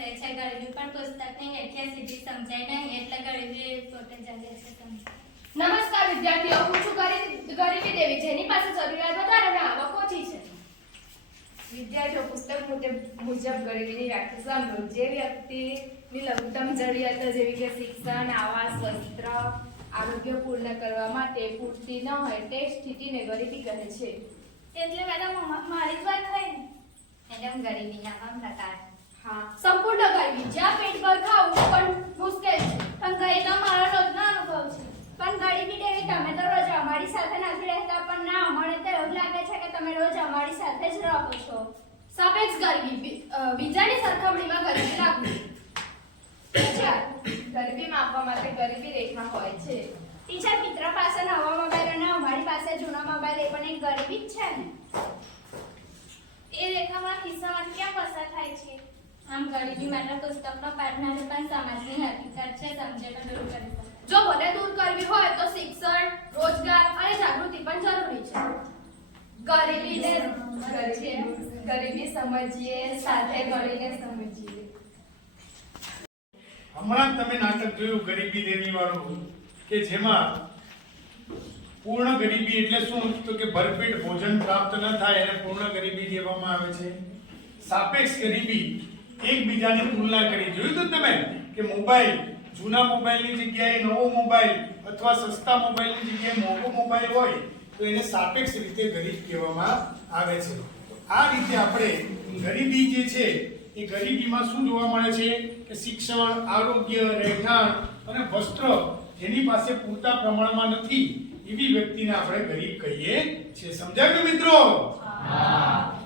કહે છે ગરીબી પણ પુસ્તકની વ્યાખ્યા સીધી સમજાય નહીં એટલે ગરીબી પોતે જાગે છે સમજાય. નમસ્કાર વિદ્યાર્થીઓ, હું છું ગરીબી દેવી, જેની પાસે જરૂરિયાત વધારે અને આવક ઓછી છે. વિદ્યાર્થીઓ, પુસ્તક મુજબ ગરીબીની વ્યાખ્યા સાંભળો. જે વ્યક્તિની લઘુત્તમ જરૂરિયાતો જેવી કે શિક્ષણ, આવાસ, વસ્ત્ર, આરોગ્ય પૂર્ણ કરવા માટે પૂરતી ન હોય તે સ્થિતિને ગરીબી કહે છે. એટલે મેડમ મારી જ વાત થઈ ને. મેડમ ગરીબીના પણ પ્રકાર. હા, સંપૂર્ણ ગરીબી, જ્યાં પેટ ભર ખાવું પણ મુશ્કેલ છે. પણ એ તો મારો રોજનો અનુભવ છે. પણ ગરીબી દેવી, તમે તો રોજ અમારી સાથે નથી રહેતા, પણ ના, અમને તો એવું લાગે છે કે તમે રોજ અમારી સાથે જ રહો છો. સાપેક્ષ ગરીબી, બીજાની સરખામણીમાં ગરીબી લાગવી. ગરીબી માપવા માટે ગરીબી રેખા હોય છે. ટીચર, મિત્ર પાસે નવો મોબાઈલ અને અમારી પાસે જૂનો મોબાઈલ, એ પણ એક ગરીબી જ છે ને. એ રેખામાં ખિસ્સામાંથી ક્યાં પસાર થાય છે? આમ ગરીબી માત્ર પુસ્તકનો પાઠ નથી પણ સમાજની હકીકત છે, સમજે તો દૂર કરી શકે. જો મને દૂર કરવી હોય તો શિક્ષણ, રોજગાર અને જાગૃતિ પણ જરૂરી છે. ગરીબી સમજીએ, સાથે મળીને સમજીએ. હમણાં તમે નાટક જોયું ગરીબી દેવી વાળું, કે જેમાં પૂર્ણ ગરીબી એટલે શું? તો કે ભરપેટ ભોજન પ્રાપ્ત ન થાય એને પૂર્ણ ગરીબી કહેવામાં આવે છે. સાપેક્ષ ગરીબી, એકબીજાની તુલના કરી. જોયું તો તમે કે મોબાઈલ, જૂના મોબાઈલની જગ્યાએ નવો મોબાઈલ અથવા સસ્તા મોબાઈલની જગ્યાએ મોંઘો મોબાઈલ હોય તો એને સાપેક્ષ રીતે ગરીબ કહેવામાં આવે છે. આ રીતે આપણે ગરીબી જે છે એ ગરીબીમાં શું જોવા મળે છે કે શિક્ષણ, આરોગ્ય, રહેઠાણ અને વસ્ત્ર જેની પાસે પૂરતા પ્રમાણમાં નથી એવી વ્યક્તિને આપણે ગરીબ કહીએ છીએ. સમજાયું મિત્રો? હા.